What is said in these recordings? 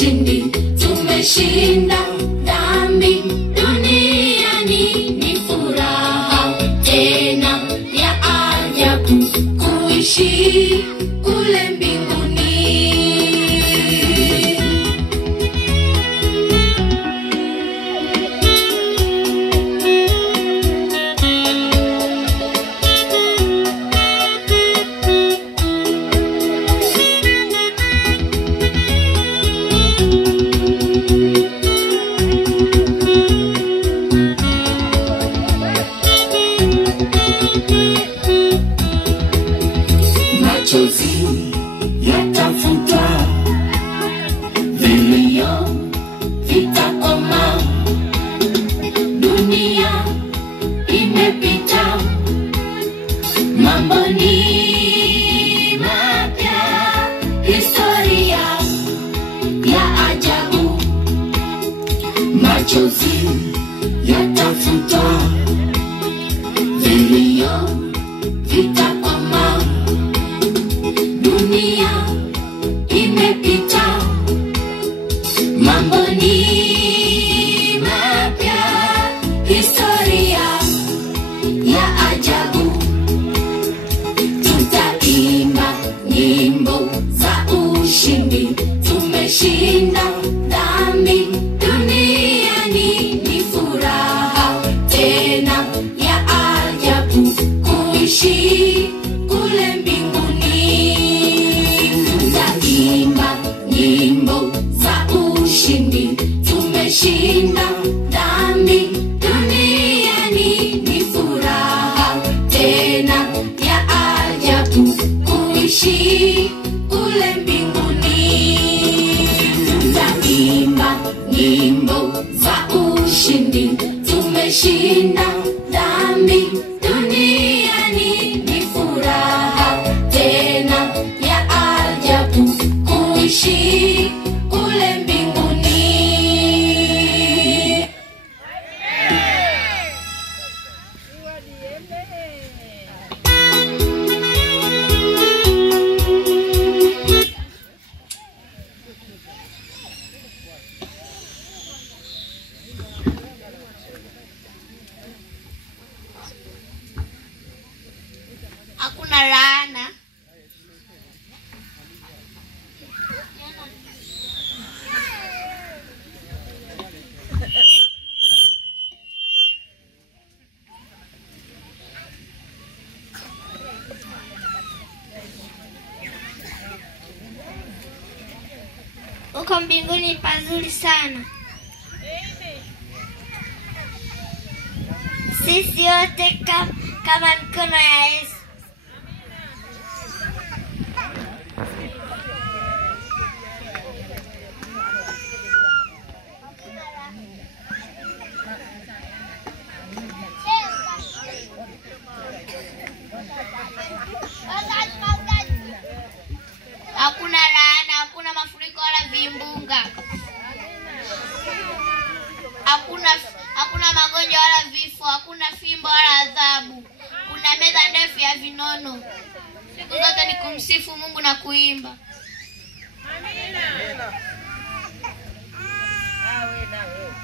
ushindi. Tumeshinda dhambi duniani, ni furaha tena ya ajabu kuishi kule mbinguni. Machozi yatafutwa, vilio vitakoma, dunia imepita, mambo ni mapya, historia ya ajabu. Machozi yatafutwa, vilio vitakoma, dunia imepita, mambo ni mapya, historia ya ajabu. Tutaimba nyimbo za ushindi, tumeshinda dhambi duniani, ni furaha tena ya ajabu kuishi kule mbinguni. Tutaimba nyimbo za ushindi, tumeshinda dhambi duniani, ni furaha tena ya ajabu kuishi kule mbinguni. Tutaimba nyimbo za ushindi, tumeshinda dhambi duniani, ni furaha tena ya ajabu kuishi kule mbinguni. Hakuna laana. Uko mbinguni pazuri sana. Sisi wote kama mikono ya Yesu. Hakuna laana, hakuna mafuriko wala vimbunga. Hakuna magonjwa wala vifo, hakuna fimbo wala adhabu. Kuna meza ndefu ya vinono. Siku zote ni kumsifu Mungu na kuimba. Amina. Awe na wewe.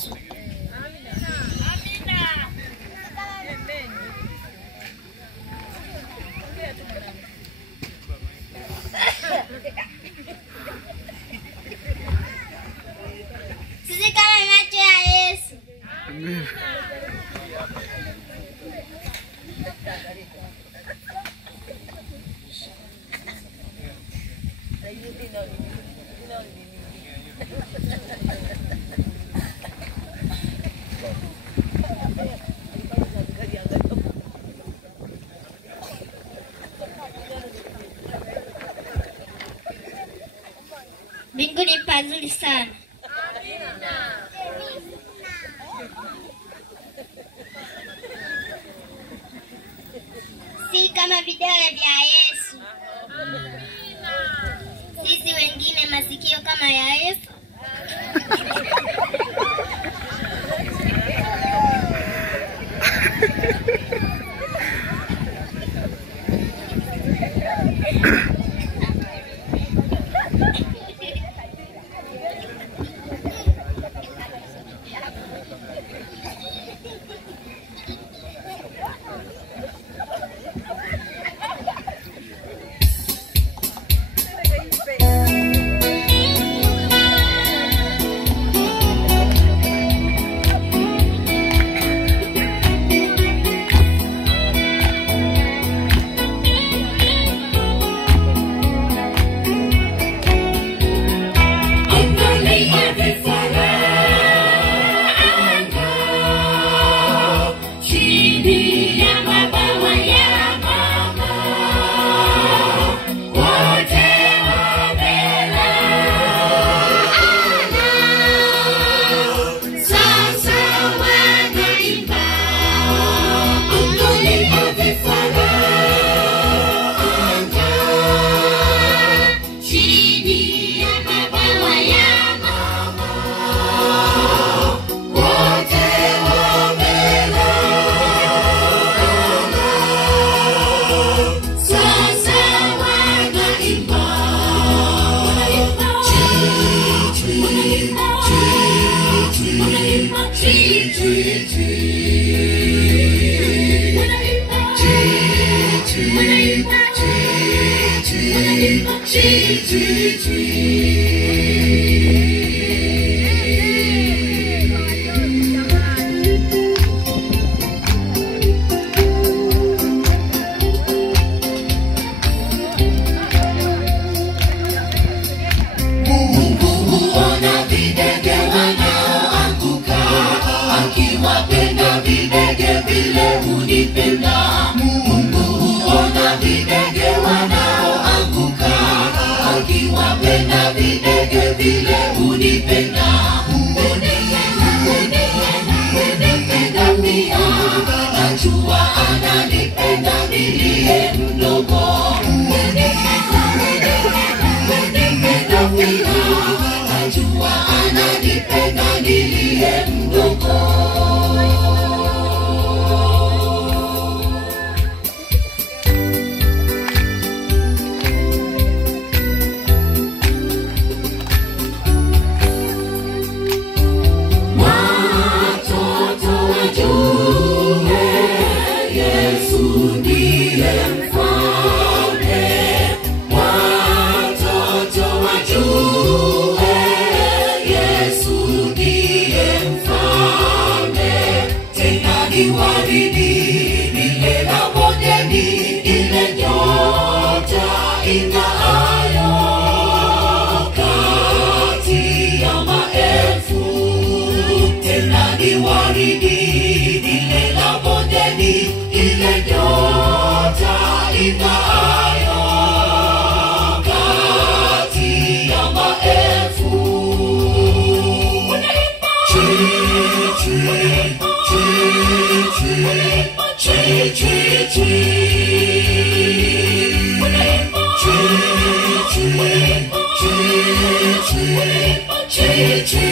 Yesu. Sisi kama macho ya Yesu. Amen. Mbinguni pazuri sana. Si kama vidole vya Yesu. Sisi wengine masikio kama ya Yesu. Chee chee